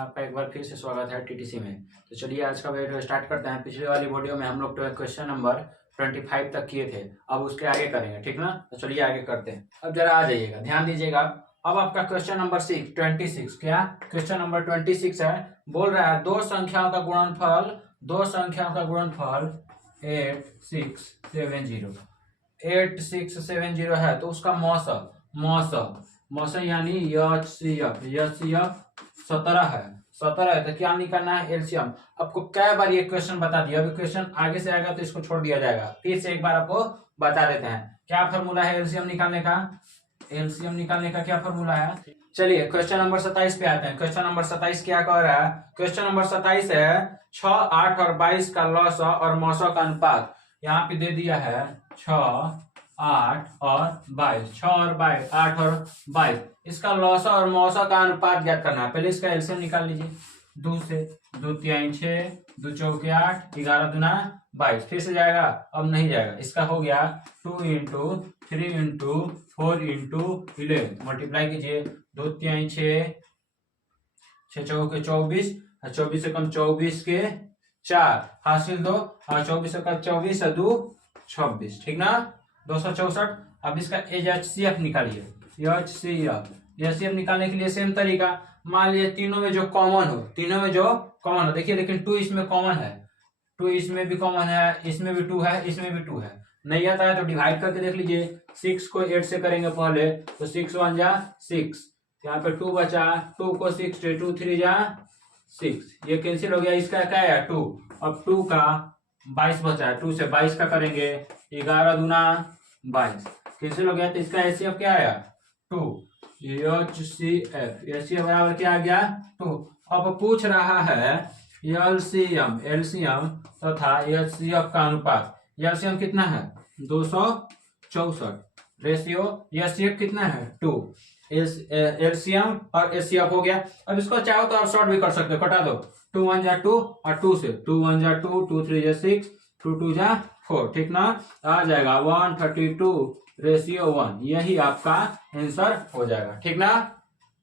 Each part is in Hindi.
आपका एक बार फिर से स्वागत है टीटीसी में। तो चलिए आज का वीडियो स्टार्ट करते हैं। पिछले वाली वीडियो में हम लोग क्वेश्चन नंबर 25 तक किए थे, अब उसके आगे करेंगे, ठीक ना। तो चलिए आगे करते हैं। अब जरा आ जाइएगा, ध्यान दीजिएगा। अब आपका क्वेश्चन नंबर 26 क्या क्वेश्चन नंबर 26 है। बोल रहा है दो संख्याओं का गुणनफल 8670 है, तो उसका मौसा यानी एचसीएफ 17 है। 17 है तो क्या निकालना है, एलसीएम। आपको कई बार ये क्वेश्चन बता दिया, अभी क्वेश्चन आगे से आएगा तो इसको छोड़ दिया जाएगा। फिर से एक बार आपको बता देते हैं क्या फॉर्मूला है एलसीएम निकालने का। एलसीएम निकालने का क्या फॉर्मूला है, चलिए क्वेश्चन नंबर 27 पे आते हैं। क्वेश्चन नंबर 27 क्या कह रहा है। क्वेश्चन नंबर 27 है 6, 8 और 22 का लॉसा और मौसा का अनुपात। यहाँ पे दे दिया है 6, 8 और 22, 6 और 22, 8 और 22। इसका लौसा और मौसा का अनुपात ज्ञात करना है। पहले इसका एलसीएम निकाल लीजिए। 2 से 2 3 6, 2 चौके 8, 11 दूना 22। फिर से जाएगा, अब नहीं जाएगा। इसका हो गया 2 इंटू 3 इंटू 4 इंटू 11। मल्टीप्लाई कीजिए। 2 3 6, 6 चौके 24, 24 से कम 24 के 4 हासिल 2, और 24 से कम 24 है 2 26, ठीक ना। 264। अब इसका एचसीएफ निकालिए। एचसीएफ निकालने के लिए सेम तरीका, मान लीजिए तीनों में जो कॉमन हो, देखिए लेकिन 2 इसमें कॉमन है, 2 इसमें भी कॉमन है, इसमें भी 2 है, इसमें भी 2 है। नहीं आता है तो डिवाइड करके देख लीजिए। 6 को 8 से करेंगे पहले, तो 6 1 जा 6, यहाँ पे 2 बचा, 2 को 6 से 2 3 जा 6, ये कैंसिल हो गया। इसका क्या है 2, अब 2 का 22 बचा है, 2 से 22 का करेंगे, 11 दूना 22 कैंसिल हो गया। तो इसका एचसीएफ क्या आया 2। एचसीएफ बराबर क्या आ गया 2। अब पूछ रहा है एलसीएम तथा एचसीएफ का अनुपात। एलसीएम कितना है 264, रेशियो एचसीएफ कितना है 2। एलसीएम और एचसीएफ हो गया। अब इसको चाहो तो आप शॉर्ट भी कर सकते हो, कटा दो। 2 1 जा 2 और 2 से 2 1 जा 2, 2 3 जा 6, 2 2 जा 4, ठीक ना। आ जाएगा 132 रेशियो 1, यही आपका आंसर हो जाएगा, ठीक ना।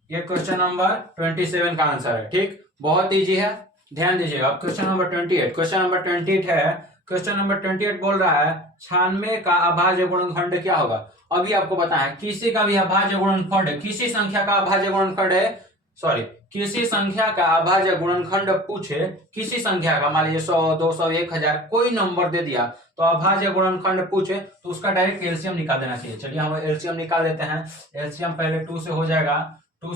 ये क्वेश्चन नंबर 27 का आंसर है, ठीक, बहुत इजी है, ध्यान दीजिएगा। अब क्वेश्चन नंबर 28, क्वेश्चन नंबर 28 है। क्वेश्चन नंबर 28 बोल रहा है 96 का अभाज्य गुणनखंड क्या होगा। अभी आपको पता है किसी का भी अभाज्य गुणनखंड, किसी संख्या का अभाज्य गुणनखंड है, सॉरी किसी संख्या का अभाज्य गुणनखंड पूछे, किसी संख्या का, मान लीजिए 100 200 1000 कोई नंबर दे दिया, तो अभाज्य गुणनखंड पूछे तो उसका डायरेक्ट एलसीएम निकाल देना चाहिए। चलिए हम एलसीएम निकाल देते हैं। एलसीएम पहले 2 से हो जाएगा, तो 2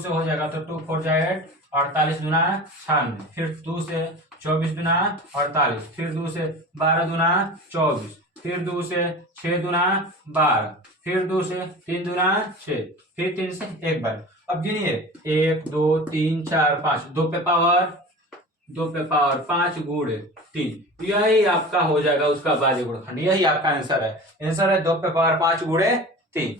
4 जा 8, 48 दूना 96, फिर 2 से 24 दूना 48, फिर 2 से 12 दूना 24, फिर 2 से 6 दूना 12, फिर 2 से 3 दूना 6, फिर 3 से एक बार। अब गिनिए 1 2 3 4 5, 2 पे पावर 5 गुणे 3, यही आपका हो जाएगा उसका अभाज्य गुणनखंड। यही आपका आंसर है। आंसर है 2 पे पावर 5 गुणे 3।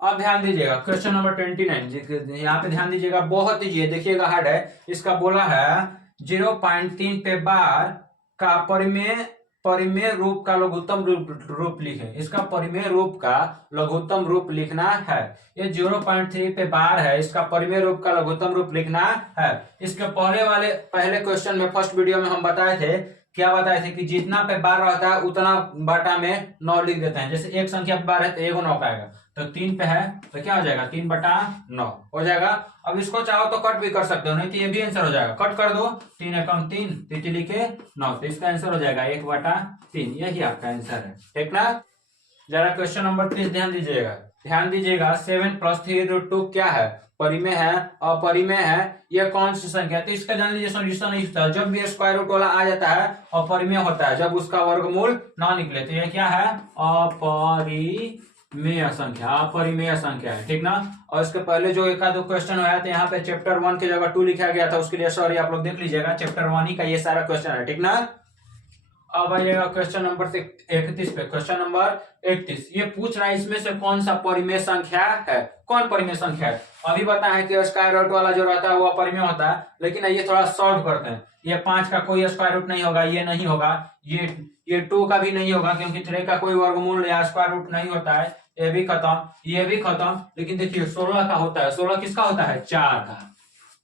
अब ध्यान दीजिएगा क्वेश्चन नंबर 29, यहाँ पे ध्यान दीजिएगा, बहुत ही देखिएगा हार्ड है। इसका बोला है 0.3 पे बार का परिमेय रूप का लघुत्तम रूप लिखें। इसका परिमेय रूप का लघुत्तम रूप लिखना है। ये 0.3 पे बार है, इसका परिमेय रूप का लघुत्तम रूप लिखना है। इसके पहले क्वेश्चन में, फर्स्ट वीडियो में हम बताए थे, क्या बताए थे कि जितना पे बार रहता है उतना बाटा में 9 लिख देते हैं। जैसे एक संख्या पे बार है तो 1 9 का आएगा, तो 3 पे है तो क्या हो जाएगा 3/9 हो जाएगा। अब इसको चाहो तो कट भी कर सकते हो, नहीं तो ये भी आंसर हो जाएगा। कट कर दो, 3 एकम 3, 3 लिखे 9, तो इसका आंसर हो जाएगा 1/3, यही आपका आंसर है, ठीक ना। जरा क्वेश्चन नंबर 30 ध्यान दीजिएगा। 7 + 3√2 क्या है, परिमेय है, अपरिमेय है, यह कौन सी संख्या है। तो इसका जान लीजिए सॉल्यूशन नहीं होता है। जब भी स्क्वायर रूट वाला आ जाता है अपरिमेय होता है, जब उसका वर्गमूल ना निकले। तो यह क्या है अपरिमेय संख्या है, ठीक ना। और इसके पहले जो एक दो क्वेश्चन आया था, यहाँ पे चैप्टर 1 की जगह 2 लिखा गया था, उसके लिए सॉरी, आप लोग देख लीजिएगा। चैप्टर 1 ही का ये सारा क्वेश्चन है, ठीक ना। अब आइएगा क्वेश्चन नंबर 31 पे। क्वेश्चन नंबर 31 ये पूछ रहा है इसमें से कौन सा परिमेय संख्या है। कौन परिमेय संख्या है, अभी बताया है कि स्क्वायर रूट वाला जो रहता है वो अपरिमेय होता है, लेकिन ये थोड़ा सॉल्व करते हैं। ये 5 का कोई स्क्वायर रूट नहीं होगा, ये नहीं होगा, ये 2 का भी नहीं होगा, क्योंकि 3 का कोई वर्गमूल या स्क्वायर रूट नहीं होता है। ये भी खत्म, ये भी खत्म। लेकिन देखिए 16 का होता है। 16 किसका होता है 4 का,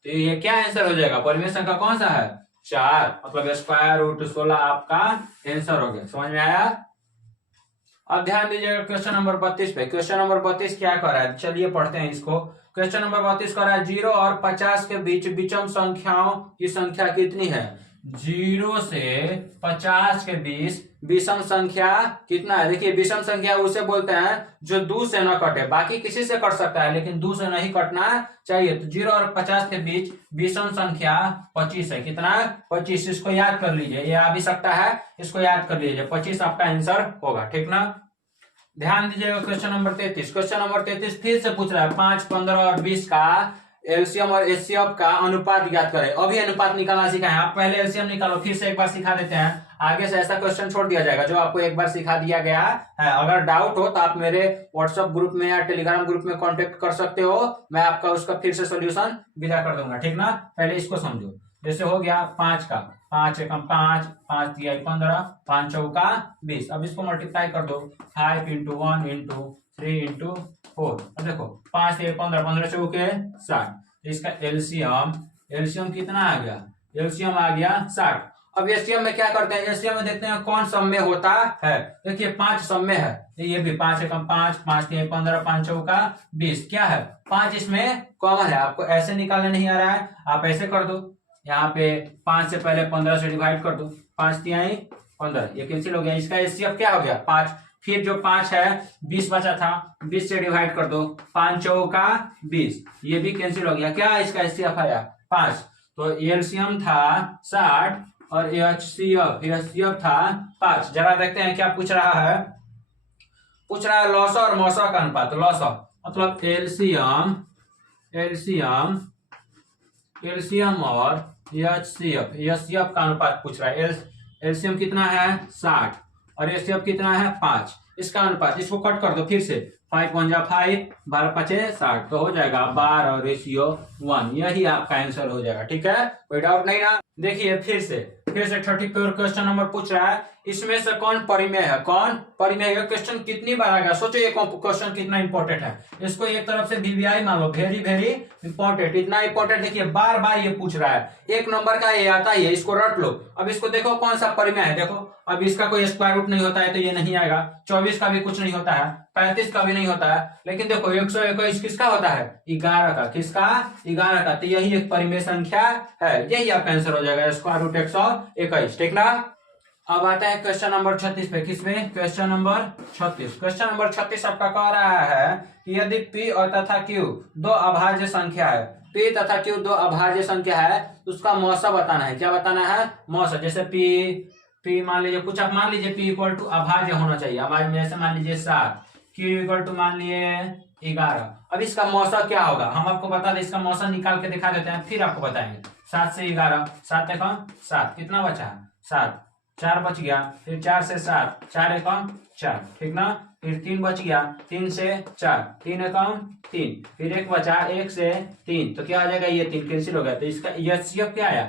तो ये क्या आंसर हो जाएगा, परिमेय संख्या कौन सा है 4, मतलब स्क्वायर रूट 16 आपका आंसर हो गया। समझ में आया। अब ध्यान दीजिएगा क्वेश्चन नंबर 32 पे। क्वेश्चन नंबर 32 क्या कर रहा है, चलिए पढ़ते हैं इसको। क्वेश्चन नंबर 32 कर रहा है 0 और 50 के बीच विषम संख्याओं की संख्या कितनी है। 0 से 50 के बीच विषम संख्या कितना है। देखिए विषम संख्या उसे बोलते हैं जो 2 से न कटे, बाकी किसी से कट सकता है लेकिन 2 से नहीं कटना चाहिए। तो 0 और 50 के बीच विषम संख्या 25 है। कितना 25, इसको याद कर लीजिए, ये आ भी सकता है, इसको याद कर लीजिए, 25 आपका आंसर होगा। ठीक ना। ध्यान दीजिएगा क्वेश्चन नंबर 33। क्वेश्चन नंबर 33 फिर से पूछ रहा है 5, 15 और 20 का एलसीएम और एचसीएफ का अनुपात ज्ञात करें। अभी अनुपात निकालना सीखा है, आप पहले एलसीएम निकालो, फिर से एक बार सिखा देते हैं। आगे से ऐसा क्वेश्चन छोड़ दिया जाएगा जो आपको एक बार सिखा दिया गया है। अगर डाउट हो तो आप मेरे व्हाट्सएप ग्रुप में या टेलीग्राम ग्रुप में कांटेक्ट कर सकते हो, मैं आपका उसका फिर से सोल्यूशन विदा कर दूंगा। ठीक ना। पहले इसको समझो। जैसे हो गया 5 का, 5 एकम 5, 5 तिहाई 15, 5 चौका 20। अब इसको मल्टीप्लाई कर दो, 5 इंटू 1 इंटू 3 इंटू 4। अब देखो 5 से 15, 15 चौके 60। इसका एलसीएम कितना आ गया, एलसीएम आ गया 60। अब एचसीएफ में क्या करते हैं, एचसीएफ में देखते हैं कौन सम में होता है। देखिए 5 सम में है, ये भी 5 एकम 5, 5 तिहाई 15, 5 चौका 20। क्या है 5 इसमें कॉमन है। आपको ऐसे निकालने नहीं आ रहा है, आप ऐसे कर दो, यहाँ पे 5 से पहले 15 से डिवाइड कर दो, 5 तिहाई 15, ये कैंसिल हो गया। इसका एचसीएफ क्या हो गया 5। फिर जो 5 है 20 बचा था, 20 से डिवाइड कर दो, 5 चौका 20, ये भी कैंसिल हो गया। क्या इसका एचसीएफ आया 5। तो एलसीएम था 60 और एचसीएफ था 5। जरा देखते हैं क्या पूछ रहा है। पूछ रहा है लॉसा और मौसा का अनुपात। लॉसा मतलब एलसीएम और एचसीएफ का अनुपात पूछ रहा है। एलसीएम कितना है 60 और एचसीएफ कितना है 5, इसका अनुपात। इसको कट कर दो फिर से, 5 1 जा 5, 12 5 60, तो हो जाएगा 12:1। यही आपका आंसर हो जाएगा। ठीक है, कोई डाउट नहीं ना। देखिए फिर से 34 क्वेश्चन नंबर पूछ रहा है इसमें से कौन परिमेय है, कौन परिमेय है। क्वेश्चन कितनी बार आएगा, सोचो ये क्वेश्चन कितना इंपॉर्टेंट है। इसको एक तरफ से वीवीआई मान लो, वेरी वेरी इंपॉर्टेंट। इतना इंपॉर्टेंट देखिए बार बार ये पूछ रहा है, 1 नंबर का ये आता ही है, इसको रट लो। अब इसको देखो कौन सा परिमेय है। देखो अब इसका कोई स्क्वायर रूट नहीं होता है तो ये नहीं आएगा, 24 का भी कुछ नहीं होता है, 35 का भी नहीं होता है। लेकिन देखो 121 किसका होता है 11 का, किसका 11 का। तो यही एक परिमेय संख्या है, यही आपका आंसर हो जाएगा स्क्वायर रूट 121। ठीक ना। अब आता है क्वेश्चन नंबर 36 पे। किसमें, क्वेश्चन नंबर 36। क्वेश्चन नंबर 36 आपका कह रहा है कि यदि P और तथा Q दो अभाज्य संख्या है, P तथा Q दो अभाज्य संख्या है तो उसका मौसा बताना है। क्या बताना है, मौसा। जैसे P मान लीजिए, कुछ आप मान लीजिए P इक्वल टू अभाज्य होना चाहिए। अभाज्य में जैसे मान लीजिए 7, Q इक्वल टू मान लिए 11। अब इसका मौसा क्या होगा, हम आपको बता दें, इसका मौसा निकाल के दिखा देते हैं फिर आपको बताएंगे। 7 से 11, 7 एकम 7, कितना बचा 7, 4 बच गया, फिर 4 से 7, 4 एकम 4। ठीक ना। फिर 3 बच गया, 3 से 4, 3 एकम 3, फिर 1 बचा, 1 से 3, तो क्या आ जाएगा ये 3 कैंसिल हो गया। तो इसका एचसीएफ क्या आया,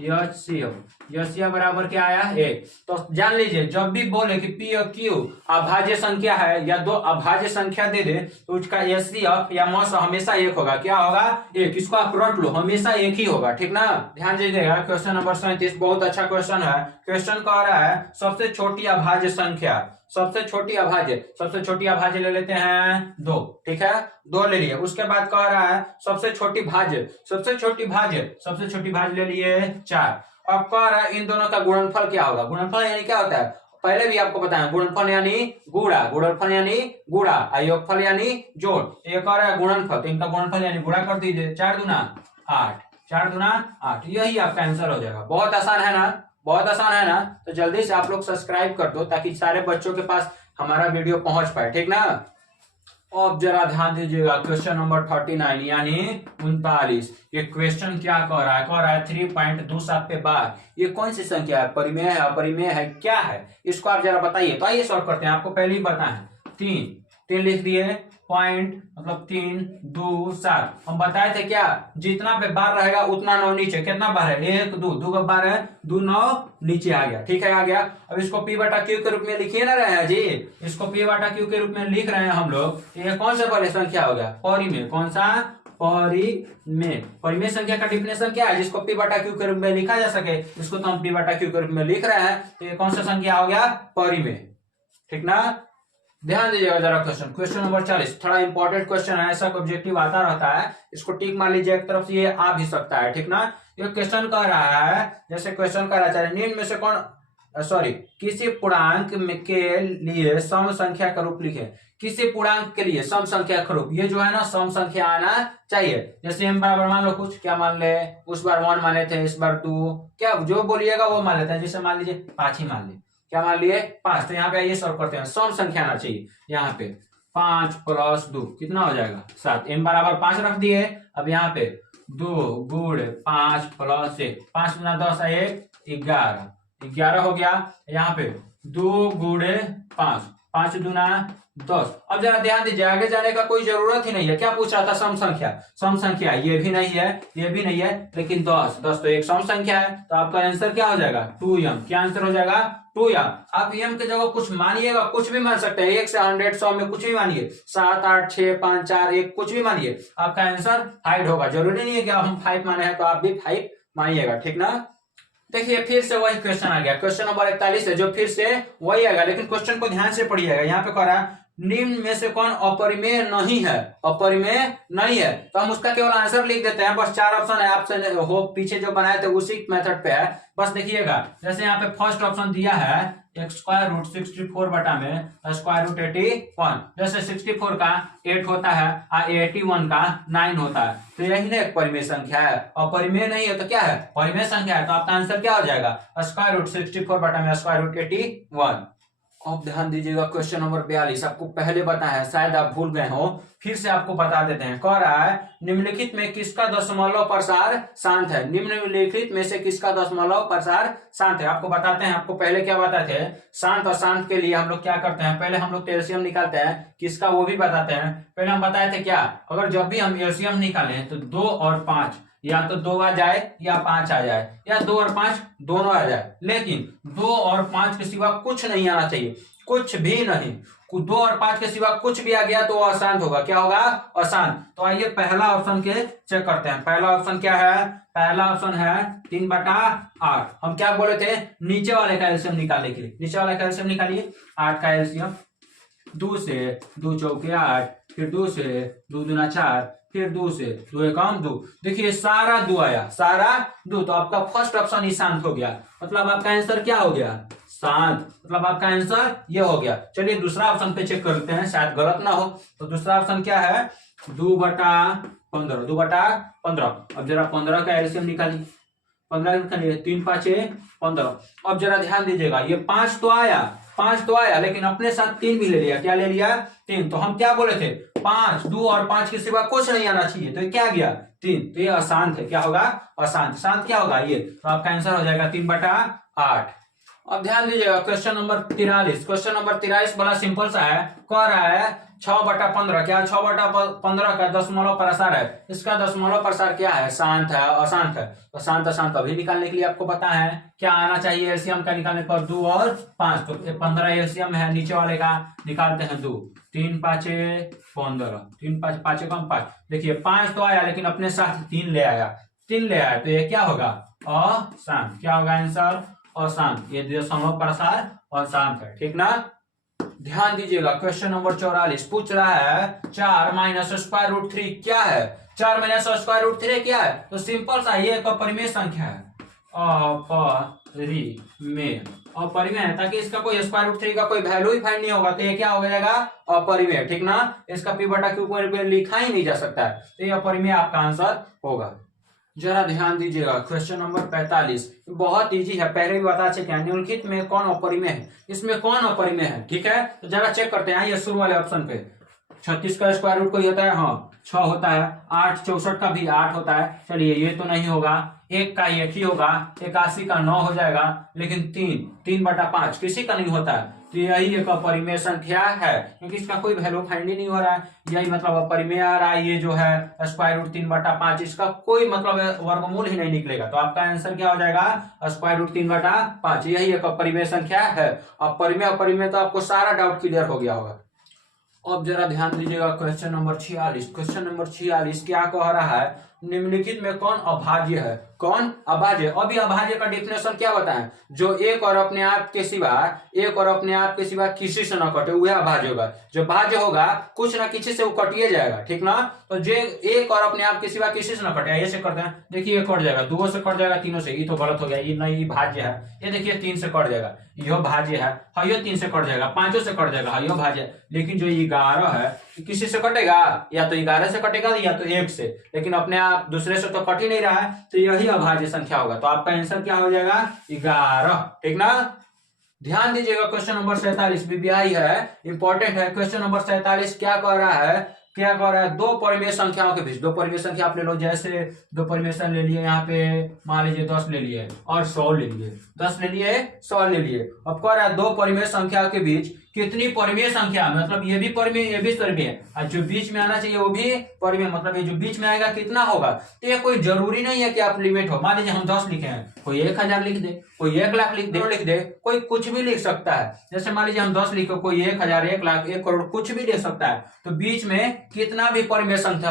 एचसीएफ बराबर क्या आया 1। तो जान लीजिए जब भी बोले कि P और Q अभाज्य संख्या है या दो अभाज्य संख्या दे दे तो उसका एचसीएफ या मौसा हमेशा 1 होगा। क्या होगा 1, इसको आप रट लो, हमेशा 1 ही होगा। ठीक ना। ध्यान दीजिएगा क्वेश्चन नंबर 37 बहुत अच्छा क्वेश्चन है। क्वेश्चन कह रहा है सबसे छोटी अभाज्य संख्या, सबसे छोटी अभाज्य ले लेते हैं 2। ठीक है, 2 ले लिए। उसके बाद कह रहा है सबसे छोटी भाज्य ले लिए 4। अब कह रहा है इन दोनों का गुणनफल क्या होगा। गुणनफल यानी क्या होता है, पहले भी आपको बताया, गुणनफल यानी गुणा, योगफल यानी जोड़। ये कह रहा है गुणनफल, तो इनका गुणनफल यानी गुणा कर दीजिए, 4 दूना 8, यही आपका आंसर हो जाएगा। बहुत आसान है ना, बहुत आसान है ना। तो जल्दी से आप लोग सब्सक्राइब कर दो ताकि सारे बच्चों के पास हमारा वीडियो पहुंच पाए। ठीक ना। अब जरा ध्यान दीजिएगा क्वेश्चन नंबर 39 यानी 39। ये क्वेश्चन क्या कह रहा है 3.27 पे बार। ये कौन सी संख्या है, परिमेय है, अपरिमेय है, क्या है, इसको आप जरा बताइए। तो आइए सॉल्व करते हैं। आपको पहले ही पता है 3 लिख दिए, पॉइंट मतलब 3 2 7। हम बताए थे क्या, जितना पे बार रहेगा उतना 9 नीचे। कितना बार है, 1 2, 2 का बार है 2 9 नीचे आ गया। ठीक है, आ गया। अब इसको पी बटा क्यू के रूप में लिखिए ना रहे हैं जी, इसको पी बटा क्यू के रूप में लिख रहे हैं हम लोग। ये कौन सा पहले संख्या हो गया, परिमेय। कौन सा, परिमेय। परिमेय संख्या का डिफिनेशन क्या है, जिसको पी बटा क्यू के रूप में लिखा जा सके, इसको तो हम पी बटा क्यू के रूप में लिख रहे हैं। ये कौन सा संख्या हो गया, परिमेय। ठीक ना, ध्यान दीजिएगा जरा। क्वेश्चन नंबर 40 थोड़ा इंपॉर्टेंट क्वेश्चन है, ऐसा ऑब्जेक्टिव आता रहता है, इसको टिक मार लीजिए, एक तरफ से ये आ भी सकता है। ठीक ना, ये क्वेश्चन कह रहा है, जैसे क्वेश्चन कह रहा है निम्न में से कौन किसी पूर्णांक के लिए सम संख्या का रूप लिखे। किसी पूर्णांक के लिए सम संख्या का रूप, ये जो है ना सम संख्या आना चाहिए। जैसे हम बराबर मान लो कुछ, क्या मान ले, उस बार 1 मान लेते हैं, इस बार 2, क्या जो बोलिएगा वो मान लेते हैं। जैसे मान लीजिए 5 ही मान लिए, क्या मान लिए 5। तो यहाँ पे आइए सॉल्व करते हैं, सम संख्या आना चाहिए। यहाँ पे 5 + 2 कितना हो जाएगा 7। m बराबर 5 रख दिए। अब यहाँ पे 2 गुण 5 + 1, 5 गुना 10 1 11, 11 हो गया। यहाँ पे 2 गुणे 5, 5 दूना 10। अब जरा ध्यान दीजिए, आगे जाने का कोई जरूरत ही नहीं है। क्या पूछ रहा था, सम संख्या। सम संख्या ये भी नहीं है, ये भी नहीं है, लेकिन 10 10 तो एक सम संख्या है। तो आपका आंसर क्या हो जाएगा, 2m। क्या आंसर हो जाएगा, 2m। आप m के जगह कुछ मानिएगा, कुछ भी मान सकते हैं, 1 से 100 100 में कुछ भी मानिए, 7 8 6 5 4 1 कुछ भी मानिए, आपका आंसर 5 होगा। जरूरी नहीं है कि हम 5 माने हैं तो आप भी 5 मानिएगा। ठीक ना, देखिए फिर से वही क्वेश्चन आ गया, क्वेश्चन नंबर 41 है, जो फिर से वही आएगा, लेकिन क्वेश्चन को ध्यान से पढ़िएगा। यहाँ पे कह रहा है निम्न में से कौन अपरिमेय नहीं है, अपरिमेय नहीं है। तो हम उसका केवल आंसर लिख देते हैं, बस 4 ऑप्शन है, आपसे हो पीछे जो बनाए थे उसी मेथड पे है, बस देखिएगा। जैसे यहाँ पे फर्स्ट ऑप्शन दिया है x²√64 बटा में √81। जैसे 64 का 8 होता है और 81 का 9 होता है, तो यही ना एक परिमेय संख्या है। अपरिमेय नहीं है तो क्या है, परिमेय संख्या है। तो आपका आंसर क्या हो जाएगा, √64 बटा में √81। अब ध्यान दीजिएगा, क्वेश्चन नंबर 42 आपको पहले बताया है, शायद आप भूल गए हो, फिर से आपको बता देते हैं। कह रहा है निम्नलिखित में किसका दशमलव प्रसार शांत है। निम्नलिखित में से किसका दशमलव प्रसार शांत है, आपको बताते हैं। आपको पहले क्या बताते हैं, शांत और शांत के लिए हम लोग क्या करते हैं, पहले हम लोग एलसीएम निकालते हैं, किसका वो भी बताते हैं। पहले हम बताए थे क्या, अगर जब भी हम एलसीएम निकालें तो 2 और 5, या तो 2 आ जाए या 5 आ जाए, या 2 और 5 दोनों आ जाए, लेकिन 2 और 5 के सिवा कुछ नहीं आना चाहिए, कुछ भी नहीं। 2 और 5 के सिवा कुछ भी आ गया तो अशांत होगा। क्या होगा, अशांत। तो आइए पहला ऑप्शन के चेक करते हैं। पहला ऑप्शन क्या है, पहला ऑप्शन है 3/8। हम क्या बोले थे, नीचे वाले का एलसीएम निकालने के लिए, नीचे वाले का एलसीएम निकालिए। 8 का एलसीएम 2 से 2 चौके 8, फिर 2 से 2 दूना 4, फिर 2 से 2 एकम 2। देखिए सारा 2 आया, सारा 2। तो आपका फर्स्ट ऑप्शन ही शांत हो गया, मतलब आपका आंसर क्या हो गया, शांत। मतलब आपका आंसर ये हो गया। चलिए दूसरा ऑप्शन पे चेक करते हैं, शायद गलत ना हो। तो दूसरा ऑप्शन क्या है, 2/15, 2/15। अब जरा 15 का एलसीएम निकालिए, 15 निकालिए, 3 5 15। अब जरा ध्यान दीजिएगा, ये 5 तो आया, 5 तो आया, लेकिन अपने साथ 3 भी ले लिया। क्या ले लिया, 3। तो हम क्या बोले थे, 5, 2 और 5 के सिवा कुछ नहीं आना चाहिए, तो ये क्या गया, 3। तो ये अशांत है। क्या होगा, अशांत। शांत क्या होगा ये, तो आपका आंसर हो जाएगा 3/8। अब ध्यान दीजिएगा, क्वेश्चन नंबर 43। क्वेश्चन नंबर 43 बड़ा सिंपल सा है। कह रहा है 6/15, क्या 6/15 का दशमलव प्रसार है। इसका दशमलव प्रसार क्या है, शांत है, अशांत है। तो शांत अशांत अभी निकालने के लिए आपको पता है क्या आना चाहिए, एलसीएम का निकालने पर 2 और 5। तो 15 एलसीएम है, नीचे वाले का निकालते हैं 2, 3 5 15, 3 5 5 कम 5। देखिए 5 तो आया, लेकिन अपने साथ 3 ले आया, 3 ले आया, तो ये क्या होगा, अशांत। क्या होगा आंसर, अशांत। ये दशमलव प्रसार अशांत है। ठीक ना, ध्यान दीजिएगा। क्वेश्चन नंबर 44 पूछ रहा है 4 - √3 क्या है। 4 - √3 क्या है, तो सिंपल सा ये एक अपरिमेय संख्या है, अपरिमेय। अपरिमेय है, ताकि इसका कोई √3 का कोई वैल्यू ही फाइंड नहीं होगा, तो ये क्या हो जाएगा, अपरिमेय। ठीक ना, इसका p/q लिखा ही नहीं जा सकता है, तो ये अपरिमेय आपका आंसर होगा। जरा ध्यान दीजिएगा, क्वेश्चन नंबर 45 बहुत इजी है, पहले भी बता चुके हैं। निम्नलिखित में कौन अपरिमेय है, इसमें कौन अपरिमेय है। ठीक है, तो जरा चेक करते हैं। ये शुरू वाले ऑप्शन पे 36 का स्क्वायर रूट कोई होता है, हाँ 6 होता है। 8 64 का भी 8 होता है। चलिए ये तो नहीं होगा, 1 का 1 ही होगा। 81 का 9 हो जाएगा, लेकिन 3 3/5 किसी का नहीं होता है। तो यही एक अपरिमेय संख्या है, क्योंकि इसका कोई वैल्यू फाइंड ही नहीं हो रहा है, यही मतलब अपरिमेय आ रहा है। ये जो है स्क्वायर रूट 3/5, इसका कोई मतलब वर्गमूल ही नहीं निकलेगा, तो आपका आंसर क्या हो जाएगा स्क्वायर रूट 3/5। यही एक अपरिमेय संख्या है। अपरिमेय अपरिमेय तो आपको सारा डाउट क्लियर हो गया होगा। अब जरा ध्यान दीजिएगा क्वेश्चन नंबर 46। क्वेश्चन नंबर 46 क्या कह रहा है, निम्नलिखित में कौन अभाज्य है, कौन अभाज्य। अभी अभाज्य का डिफिनेशन क्या बताएं, जो एक और अपने आप के सिवा किसी से न कटे वह अभाज्य होगा। जो भाज्य होगा कुछ ना किसी से वो कटिए जाएगा, ठीक ना। तो जो एक और अपने आप के सिवा किसी से न कटे, ऐसे करते हैं, देखिए कट जाएगा, 2 से कट जाएगा, 3 से, ये तो गलत हो गया, ये नहीं भाज्य है। ये देखिए 3 से कट जाएगा, यह भाज्य है। हाँ, ये 3 से कट जाएगा, 5 से कट जाएगा, हाँ ये भाज्य है। लेकिन जो 11 है किसी से कटेगा, या तो 11 से कटेगा या तो 1 से, लेकिन अपने आप दूसरे से तो कट ही नहीं रहा है, तो यही अभाज्य संख्या होगा। तो आपका आंसर क्या हो जाएगा 11, ठीक ना। ध्यान दीजिएगा क्वेश्चन नंबर 47 बीबीआई है, इंपॉर्टेंट है। क्वेश्चन नंबर 47 क्या कह रहा है, दो परिमेय संख्याओं के बीच, दो परिमेय संख्या आप ले लो, जैसे दो परिमेय संख्या ले लिए, यहाँ पे मान लीजिए 10 ले लिए और 100 ले लिए, 10 ले लिए 100 ले लिए। अब कह रहा है दो परिमेय संख्या के बीच कितनी परिमेय संख्या, मतलब ये भी परिमेय ये भी परिमेय, और जो बीच में आना चाहिए वो भी परिमेय, मतलब ये जो बीच में आएगा कितना होगा। तो ये कोई जरूरी नहीं है कि आप लिमिट हो, मान लीजिए हम 10 लिखे हैं, कोई 1000 लिख दे, कोई 1 लाख लिख दे, कोई कुछ भी लिख सकता है। जैसे मान लीजिए हम 10 लिखे, कोई 1000, 1 लाख, 1 करोड़, कुछ भी लिख सकता है। तो बीच में कितना भी परिमेय संख्या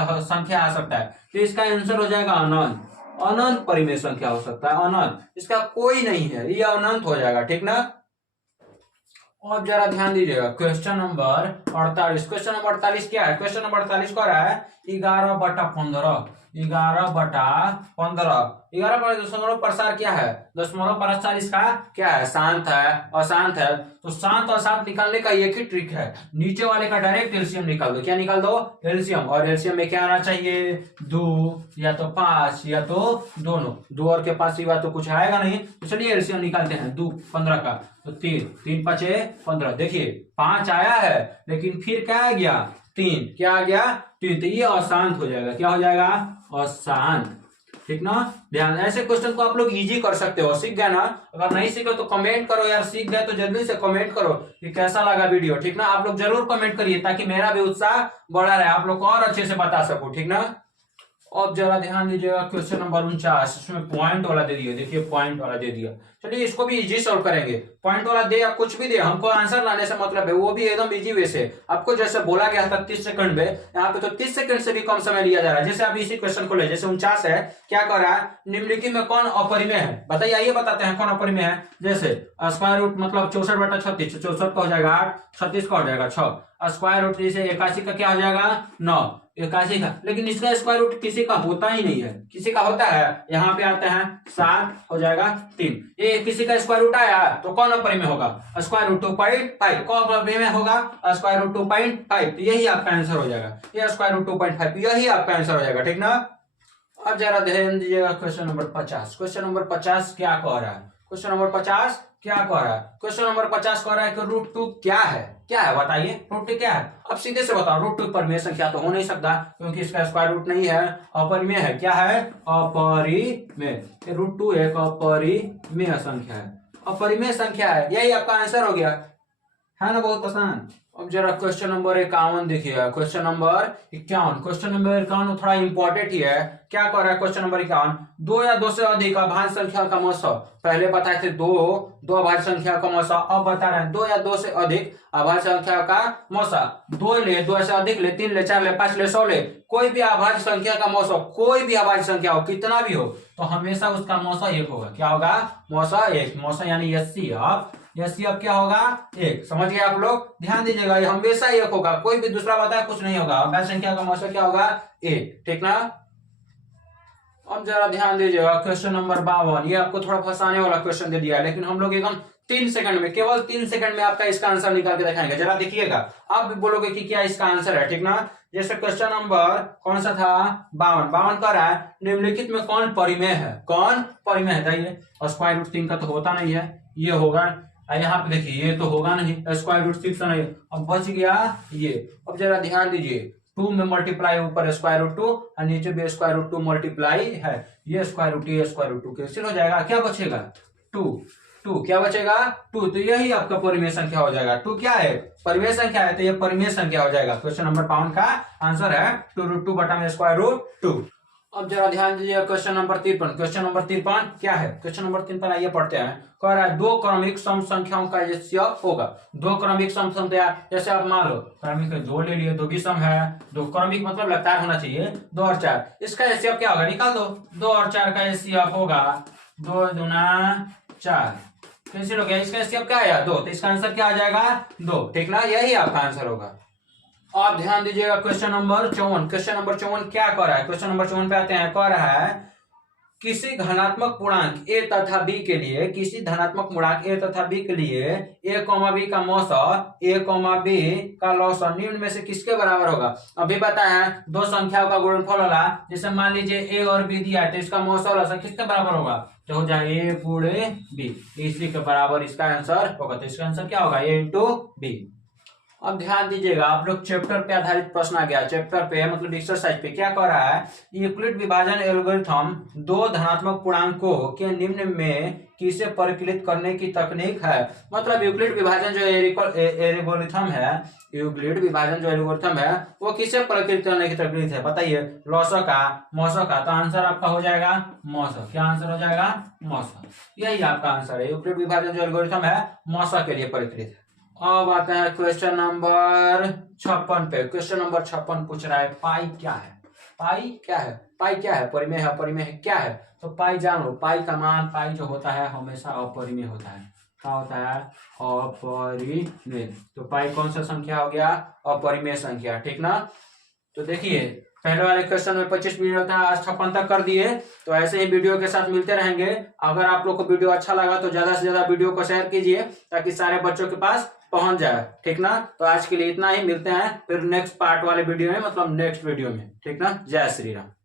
आ सकता है। तो इसका आंसर हो जाएगा अनंत। अनंत परिमेय संख्या हो सकता है, अनंत, इसका कोई नहीं है, ये अनंत हो जाएगा, ठीक ना। अब जरा ध्यान दीजिएगा क्वेश्चन नंबर 48। क्वेश्चन नंबर 48 क्या है, क्वेश्चन नंबर 48 कह रहा है 11/15, 11/15, 11 दशमलव प्रसार क्या है, दशमलव प्रसार इसका क्या है, शांत है, अशांत है। तो शांत और अशांत निकालने का एक ही ट्रिक है, नीचे वाले का डायरेक्ट एलसीएम निकाल दो। क्या निकाल दो, एलसीएम। और एलसीएम में क्या आना चाहिए, 2 या तो 5 या तो दोनों, 2 और के पास सिवा तो कुछ आएगा नहीं। तो चलिए एलसीएम निकालते हैं, 2 15 का, तो 3 5 15। देखिए 5 आया है, लेकिन फिर क्या आ गया, 3, क्या आ गया 3, तो ये अशांत हो जाएगा, क्या हो जाएगा अशांत, ठीक ना। ध्यान, ऐसे क्वेश्चन को आप लोग इजी कर सकते हो, सीख गए ना। अगर नहीं सीखे तो कमेंट करो यार, सीख गए तो जल्दी से कमेंट करो कि कैसा लगा वीडियो, ठीक ना। आप लोग जरूर कमेंट करिए ताकि मेरा भी उत्साह बढ़ा रहे, आप लोग को और अच्छे से बता सकूं, ठीक ना। अब जरा ध्यान दीजिएगा क्वेश्चन नंबर 49, इसमें पॉइंट वाला दे दिया, देखिए पॉइंट वाला दे दिया। चलिए इसको भी इजी सॉल्व करेंगे, पॉइंट वाला दे या कुछ भी दे, हमको आंसर लाने से मतलब है, वो भी एकदम इजी वे से। आपको जैसे बोला गया था 30 सेकंड में, यहाँ पे तो 30 सेकंड से भी कम समय लिया जा रहा है। जैसे अभी इसी क्वेश्चन को ले, जैसे 49 है, क्या कर रहा है, निम्नलिखित में कौन अपरिमेय है, बताइए, आइए बताते हैं कौन अपरिमेय है। जैसे स्क्वायर रूट मतलब 64/36, 64 का हो जाएगा 8, 36 का हो जाएगा 6, स्क्वायर रूट जैसे 81 का क्या हो जाएगा 9, 81 का, लेकिन इसका स्क्वायर रूट किसी का होता ही नहीं है, किसी का होता है, यहाँ पे आते हैं 7 हो जाएगा 3, ये किसी का स्क्वायर रूट आया तो कौन अपरिमेय होगा, स्क्वायर रूट 2.5, कौन अपरिमेय होगा स्क्वायर रूट 2.5, तो यही आपका आंसर हो जाएगा, ये स्क्वायर रूट 2.5, यही आपका आंसर हो जाएगा, ठीक ना। अब जरा ध्यान दीजिएगा क्वेश्चन नंबर 50। क्वेश्चन नंबर 50 क्या कह रहा है, क्वेश्चन नंबर 50 क्या कह रहा है, क्वेश्चन नंबर 50 कह रहा है कि रूट 2 क्या है, क्या है बताइए, रूट 2 क्या है। अब सीधे से बताओ, रूट 2 परिमेय संख्या तो हो नहीं सकता, क्योंकि इसका स्क्वायर रूट नहीं है, अपरिमेय है। क्या है, अपरिमेय। रूट 2 एक अपरिमेय संख्या है, अपरिमेय संख्या है, यही आपका आंसर हो गया, है ना, बहुत आसान। अब जरा क्वेश्चन नंबर 51 देखिएगा, क्वेश्चन नंबर 51, क्वेश्चन नंबर 51 थोड़ा इंपॉर्टेंट ही है। क्या कर रहा है क्वेश्चन नंबर 51, 2 या 2 से अधिक अभाज्य संख्या का मौसा, पहले बताए थे दो अभाज्य संख्या का मौसा, अब बता रहे हैं 2 या 2 से अधिक अभाज्य संख्या का मौसा। 2 ले, 2 से अधिक ले, 3 ले, 4 ले, 5 ले, 100 ले, कोई भी अभाज्य संख्या का मौसा, कोई भी अभाज्य संख्या हो, कितना भी हो, तो हमेशा उसका मौसा 1 होगा। क्या होगा, मौसा 1, मौसा यानी एचसीएफ क्या होगा 1, समझ गए आप लोग। ध्यान दीजिएगा, हमेशा 1 होगा, कोई भी दूसरा बताया कुछ नहीं होगा, अभाज्य संख्या का मौसा क्या होगा 1, ठीक ना। अब जरा ध्यान दीजिएगा क्वेश्चन नंबर 52, ये आपको थोड़ा फंसाने वाला क्वेश्चन दे दिया है, लेकिन हम लोग एकदम 3 सेकंड में, केवल 3 सेकंड में आपका इसका आंसर निकाल के दिखाएंगे। जरा देखिएगा, आप भी बोलोगे कि क्या इसका आंसर है, ठीक ना। जैसे क्वेश्चन नंबर कौन सा था 52 का रहा है, निम्नलिखित में कौन परिमेय है, कौन परिमेय है, बताइए। स्क्वायर रूट 3 का तो होता नहीं है, ये होगा, यहाँ पे देखिए ये तो होगा नहीं, स्क्वायर रूट 6 नहीं, अब बच गया ये। अब जरा ध्यान दीजिए, 2 में मल्टीप्लाई ऊपर स्क्वायर रूट 2 और नीचे भी स्क्वायर रूट 2 मल्टीप्लाई है, ये स्क्वायर रूट 2 कैंसिल हो जाएगा, क्या बचेगा 2 2, क्या बचेगा 2, तो यही आपका परिमेय संख्या हो जाएगा। 2 क्या है, परिमेय संख्या है, तो ये परिमेय संख्या हो जाएगा। क्वेश्चन नंबर 52 का आंसर है 2√2 बटा में स्क्वायर रूट 2। अब जरा ध्यान दीजिए क्वेश्चन नंबर 53। क्वेश्चन नंबर 53 क्या है, क्वेश्चन नंबर 53 आइए पढ़ते हैं। कह रहा है 2 क्रमिक सम संख्याओं का एचसीएफ होगा। 2 क्रमिक सम संख्या, जैसे आप मान लो क्रमिक 2 ले लिए, 2 विषम है, 2 क्रमिक मतलब लगातार होना चाहिए, 2 और 4, इसका एचसीएफ क्या होगा, निकाल दो। 2 और 4 का एचसीएफ होगा 2 दूना 4, कैंसिल हो गया, इसका एचसीएफ क्या है 2, तो इसका आंसर क्या आ जाएगा 2, ठीक ना, यही आपका आंसर होगा। आप ध्यान दीजिएगा क्वेश्चन नंबर 54। क्वेश्चन नंबर 54 क्या कर रहा है, क्वेश्चन नंबर 54 पे आते हैं। कह रहा है किसी धनात्मक पूर्णांक a तथा b के लिए, किसी धनात्मक पूर्णांक a तथा b के लिए a, b का मौसा a, b का लौसा निम्न में से किसके बराबर होगा। अभी बताया है 2 संख्याओं का गुणनफल होला, जैसे मान लीजिए a और b दिया है, तो इसका मौसा लौसा किसके बराबर होगा, तो हो जाए a गुणे b, इसी के बराबर इसका आंसर होगा। तो इसका आंसर क्या होगा, a इंटू b। अब ध्यान दीजिएगा, आप लोग चैप्टर पे आधारित प्रश्न आ गया, चैप्टर पे मतलब एक्सरसाइज पे क्या कर रहा है, यूक्लिड विभाजन एल्गोरिथम 2 धनात्मक पूर्णांकों के निम्न में किसे परिकलित करने की तकनीक है। मतलब यूक्लिड विभाजन जो एल्गोरिथम है, यूक्लिड विभाजन जो एल्गोरिथम है वो किसे परिकलित करने की तकनीक है, बताइए, लौसा का, मौसा का, तो आंसर आपका हो जाएगा मौसा। क्या आंसर हो जाएगा, मौसा, यही आपका आंसर है। यूक्लिड विभाजन जो एल्गोरिथम है मौसा के लिए परिकलित है। अब आते हैं क्वेश्चन नंबर 56 पे। क्वेश्चन नंबर 56 पूछ रहा है पाई क्या है, पाई क्या है, पाई क्या है, परिमेय है, परिमेय है, क्या है, तो पाई जान लो, पाई का मान, पाई जो होता है हमेशा अपरिमेय होता है। क्या होता है, अपरिमेय। तो पाई कौन सा संख्या हो गया, अपरिमेय संख्या, ठीक ना। तो देखिए पहले वाले क्वेश्चन में 25 मिनट था, आज 56 तक कर दिए। तो ऐसे ही वीडियो के साथ मिलते रहेंगे। अगर आप लोग को वीडियो अच्छा लगा तो ज्यादा से ज्यादा वीडियो को शेयर कीजिए ताकि सारे बच्चों के पास पहुंच जाए, ठीक ना। तो आज के लिए इतना ही, मिलते हैं फिर नेक्स्ट पार्ट वाले वीडियो में, मतलब नेक्स्ट वीडियो में, ठीक ना। जय श्री राम।